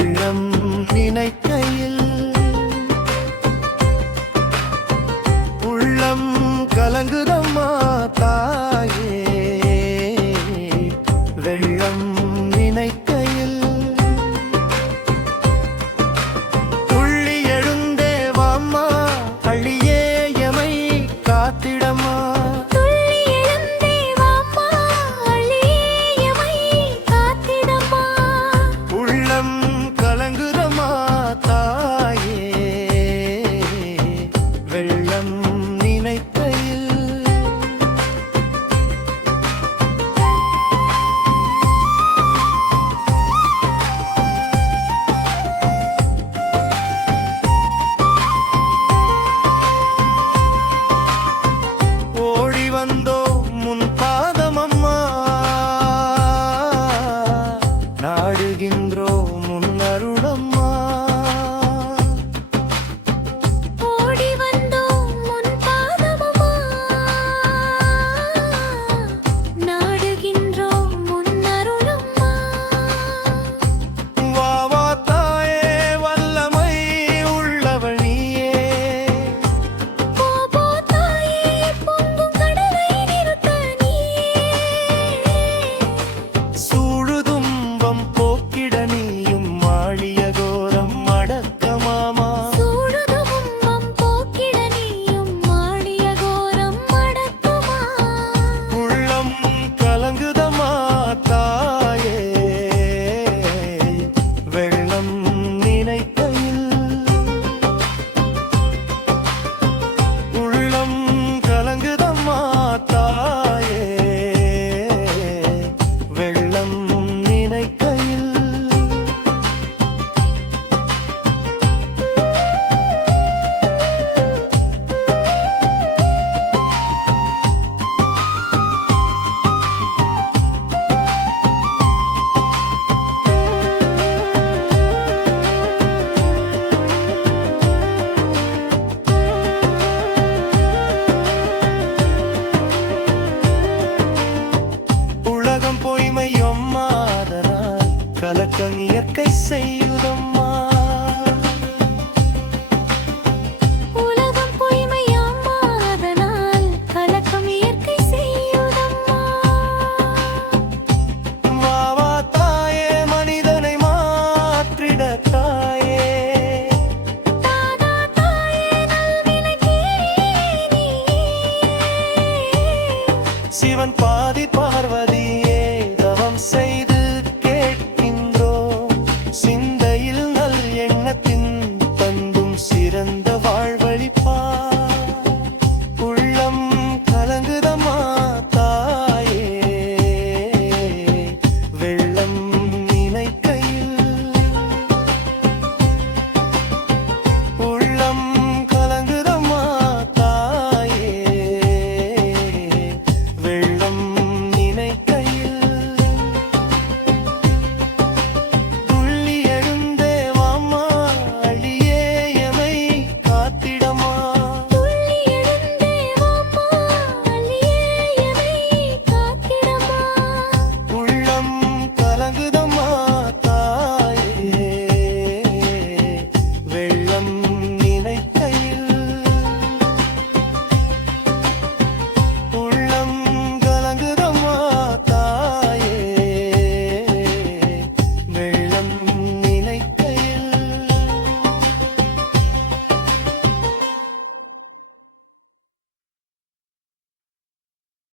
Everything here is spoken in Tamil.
வெள்ளம் நினைக்கையில் உள்ளம் கலங்குதம்மா தாயே. வெள்ளம் நினைக்கையில் துள்ளி எழுந்தே வாம்மா, அள்ளியே எமை காத்திடம்மா. நாடுகின்றோம் முன்னருளம்மா. ஓடி வந்தோம் முன் பாதமம்மா, நாடுகின்றோம் முன்னருளம்மா. வா வா தாயே, வல்லமை உள்ளவள் நீயே. போ போ தாயே, பொங்கும் கடலை நிறுத்த நீயே. சூழுதுன்பம் போக்கிட நீயும் மாளிய கோரம் அடக்கமாமா. சூழுதுன்பம் போக்கிட நீயும் மாளிய கோரம் அடக்கமா. உள்ளம் கலங்குதம்மா தாயே. வெள்ளம் நினைக்கையில் உள்ளம் கலங்குதம்மா தாயே. வெள்ளம் நினைக்கையில் உலகம் பொய்மையும் மாதனால் கலக்கம் இயற்கை செய்யுதம்மா.